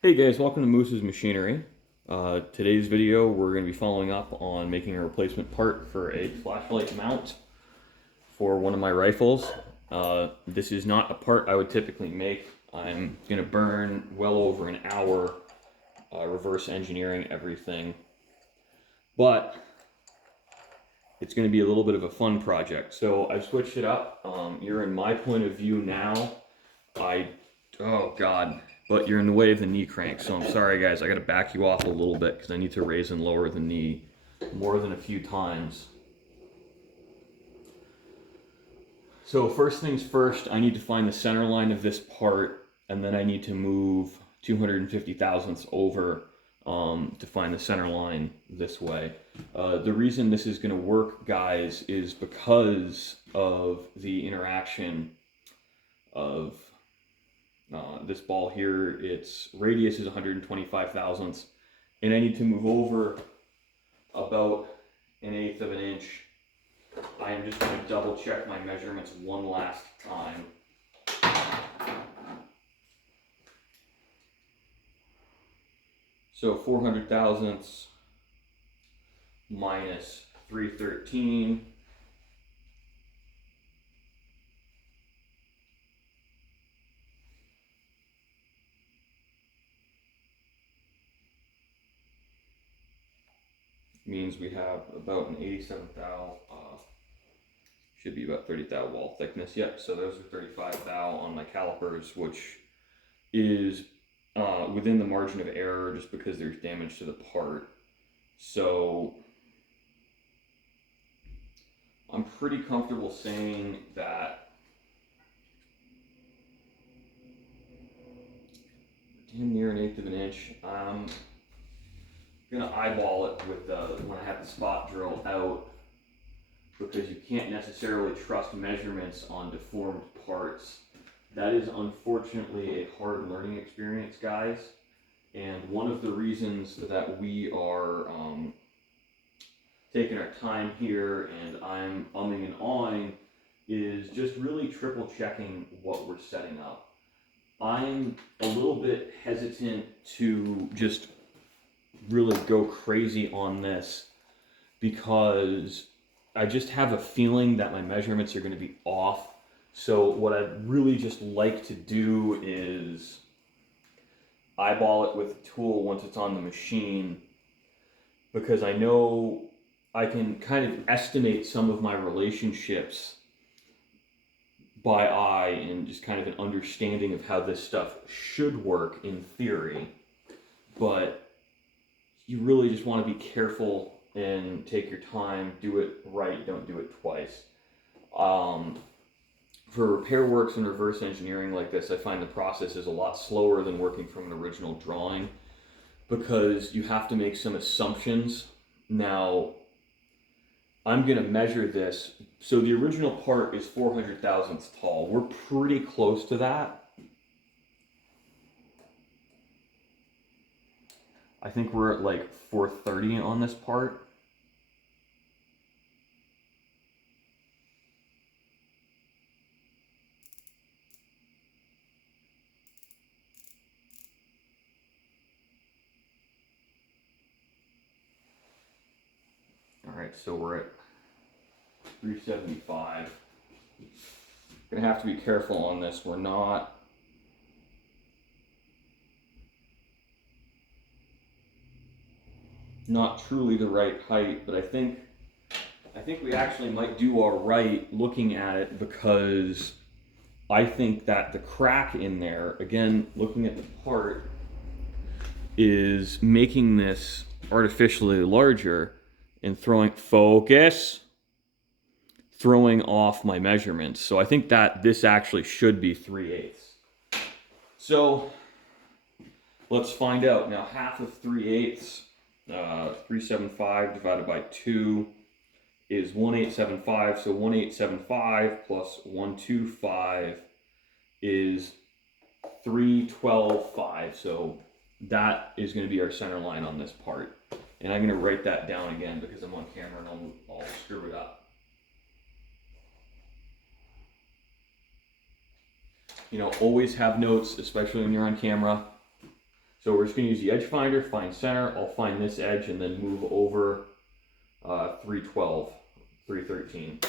Hey guys, welcome to Moose's Machinery. Today's video, we're going to be following up on making a replacement part for a flashlight mount for one of my rifles. This is not a part I would typically make. I'm going to burn well over an hour reverse engineering everything, but it's going to be a little bit of a fun project. So I've switched it up. You're in my point of view now. Oh God, but you're in the way of the knee crank, so I'm sorry guys, I gotta back you off a little bit because I need to raise and lower the knee more than a few times. So first things first, I need to find the center line of this part, and then I need to move 250 thousandths over to find the center line this way. The reason this is gonna work, guys, is because of the interaction of this ball here. Its radius is 125 thousandths, and I need to move over about an eighth of an inch. I am just going to double check my measurements one last time. So 400 thousandths minus 313 means we have about an 87 thou, should be about 30 thou wall thickness. Yep, so those are 35 thou on my calipers, which is within the margin of error just because there's damage to the part. So I'm pretty comfortable saying that damn near an eighth of an inch. I'm gonna eyeball it with when I have the spot drill out, because you can't necessarily trust measurements on deformed parts. That is unfortunately a hard learning experience, guys. And one of the reasons that we are taking our time here and I'm umming and awing is just really triple checking what we're setting up. I'm a little bit hesitant to just really go crazy on this because I just have a feeling that my measurements are going to be off. So what I'd really just like to do is eyeball it with a tool once it's on the machine, because I know I can kind of estimate some of my relationships by eye and just kind of an understanding of how this stuff should work in theory. But you really just want to be careful and take your time, do it right, don't do it twice. For repair works and reverse engineering like this, I find the process is a lot slower than working from an original drawing, because you have to make some assumptions. Now, I'm going to measure this. So the original part is 400 thousandths tall. We're pretty close to that. I think we're at like 430 on this part. All right, so we're at 375. Gonna have to be careful on this. We're not truly the right height, but I think we actually might do all right looking at it, because I think that the crack in there, again, looking at the part, is making this artificially larger and throwing off my measurements. So I think that this actually should be 3/8. So let's find out. Now, half of 3/8, 375 divided by 2 is 1875. So 1875 plus 125 is 312.5. So that is going to be our center line on this part. And I'm going to write that down again because I'm on camera and I'll screw it up. You know, always have notes, especially when you're on camera. So we're just going to use the edge finder, find center. I'll find this edge and then move over 312, 313.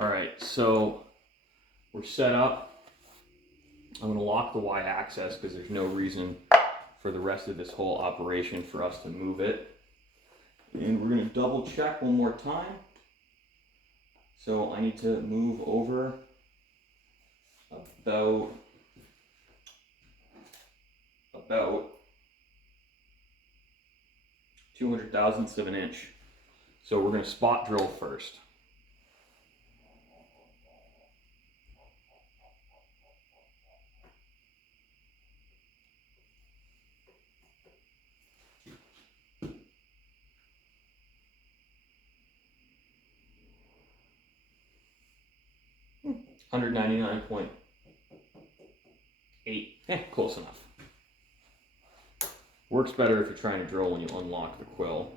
All right, so we're set up. I'm going to lock the Y-axis because there's no reason for the rest of this whole operation for us to move it. And we're going to double check one more time. So I need to move over about 200 thousandths of an inch. So we're going to spot drill first. $199.8. Close enough. Works better if you're trying to drill when you unlock the quill.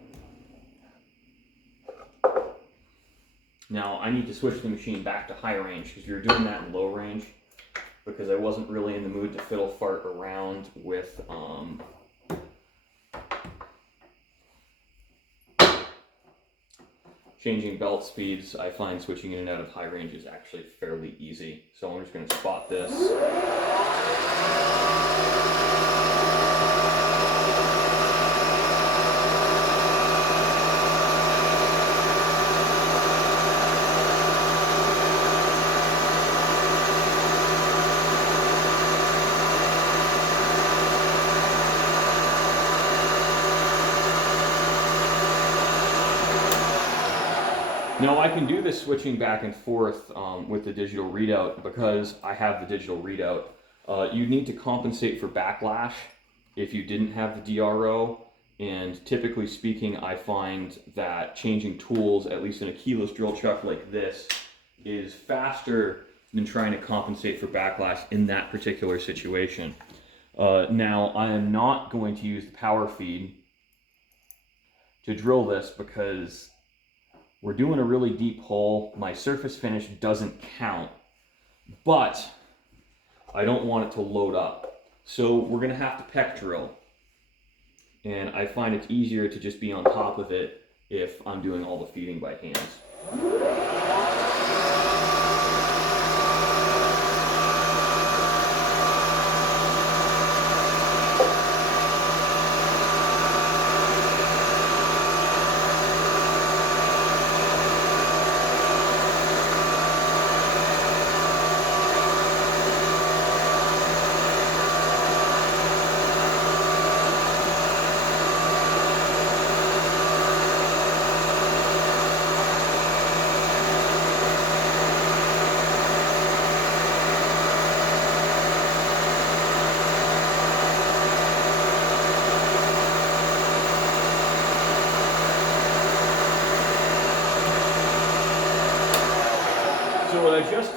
Now I need to switch the machine back to high range because you're doing that in low range because I wasn't really in the mood to fiddle fart around with changing belt speeds. I find switching in and out of high range is actually fairly easy. So I'm just going to spot this. Now I can do this switching back and forth with the digital readout because I have the digital readout. You need to compensate for backlash if you didn't have the DRO, and typically speaking I find that changing tools, at least in a keyless drill chuck like this, is faster than trying to compensate for backlash in that particular situation. Now I am not going to use the power feed to drill this because we're doing a really deep hole. My surface finish doesn't count, but I don't want it to load up. So we're gonna have to peck drill. And I find it's easier to just be on top of it if I'm doing all the feeding by hands.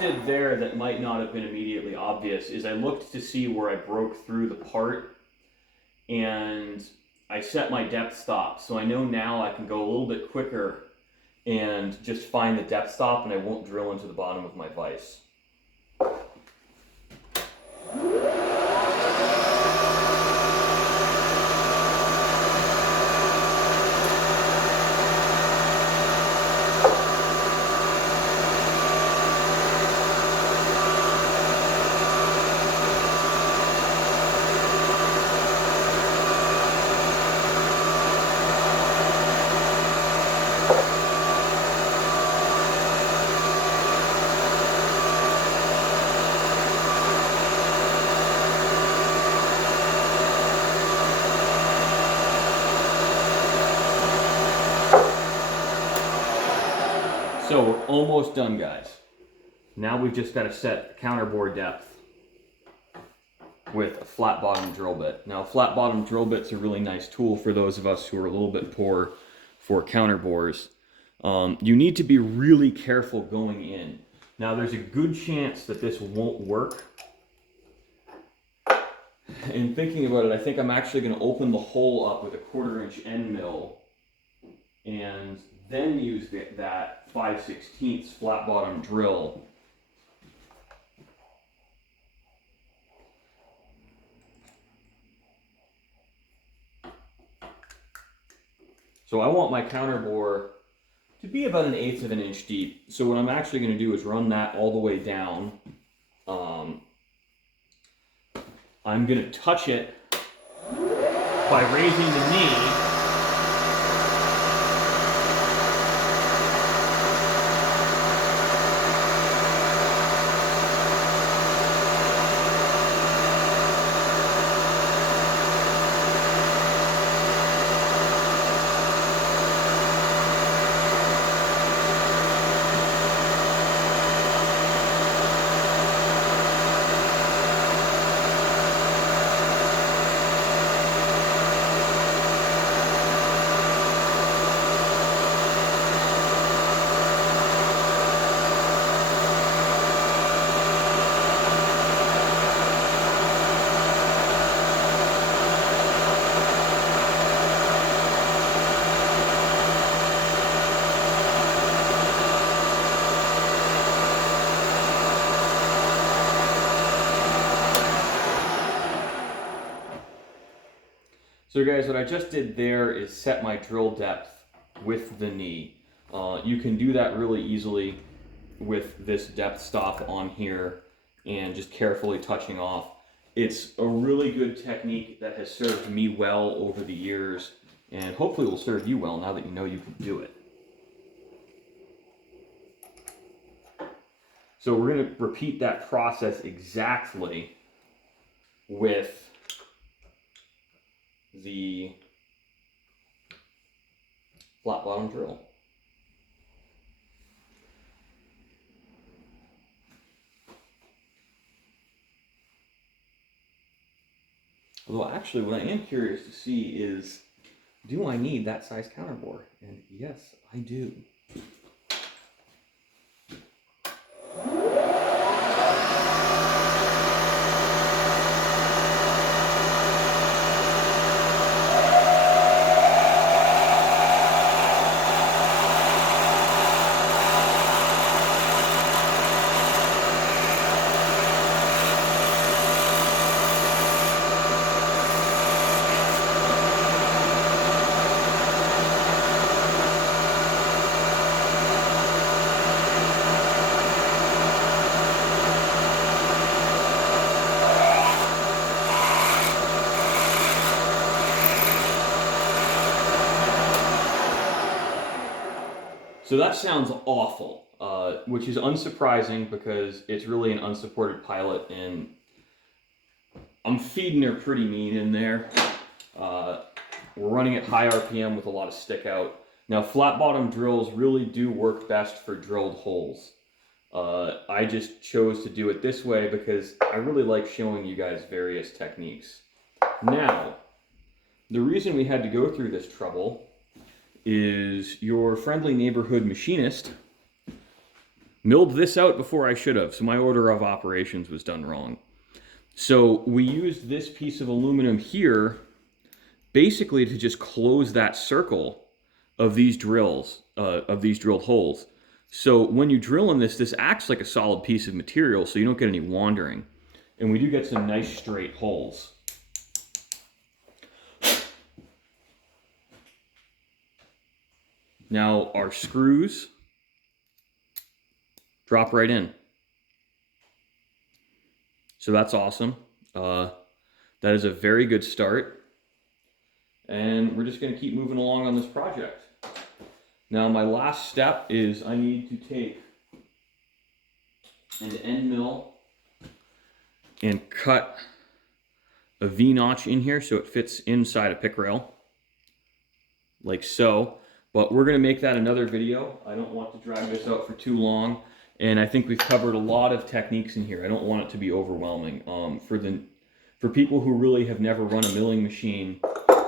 did there that might not have been immediately obvious is I looked to see where I broke through the part, and I set my depth stop. So I know now I can go a little bit quicker and just find the depth stop, and I won't drill into the bottom of my vise. So we're almost done, guys. Now we've just got to set counterbore depth with a flat bottom drill bit. Now, a flat bottom drill bit's a really nice tool for those of us who are a little bit poor for counterbores. You need to be really careful going in. Now, there's a good chance that this won't work. In thinking about it, I think I'm actually going to open the hole up with a 1/4 inch end mill and then use that 5/16 flat bottom drill. So I want my counterbore to be about 1/8 of an inch deep. So what I'm actually going to do is run that all the way down. I'm going to touch it by raising the knee. So guys, what I just did there is set my drill depth with the knee. You can do that really easily with this depth stop on here and just carefully touching off. It's a really good technique that has served me well over the years, and hopefully will serve you well now that you know you can do it. So we're going to repeat that process exactly with the flat bottom drill. Although actually what I am curious to see is, do I need that size counterbore? And yes, I do. So that sounds awful, which is unsurprising because it's really an unsupported pilot, and I'm feeding her pretty mean in there. We're running at high RPM with a lot of stick out. Now, flat bottom drills really do work best for drilled holes. I just chose to do it this way because I really like showing you guys various techniques. Now, the reason we had to go through this trouble is your friendly neighborhood machinist milled this out before I should have, so my order of operations was done wrong. So we used this piece of aluminum here basically to just close that circle of these drills, of these drilled holes. So when you drill in this, this acts like a solid piece of material, so you don't get any wandering. And we do get some nice straight holes. Now our screws drop right in. So that's awesome. That is a very good start. And we're just going to keep moving along on this project. Now my last step is I need to take an end mill and cut a V-notch in here so it fits inside a pick rail, like so. But we're going to make that another video. I don't want to drag this out for too long. And I think we've covered a lot of techniques in here. I don't want it to be overwhelming. For people who really have never run a milling machine,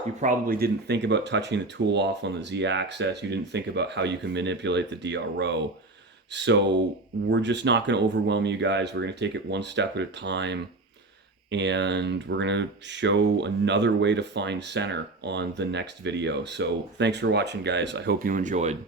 you probably didn't think about touching the tool off on the Z-axis. You didn't think about how you can manipulate the DRO. So we're just not going to overwhelm you guys. We're going to take it one step at a time. And we're going to show another way to find center on the next video. So thanks for watching, guys. I hope you enjoyed.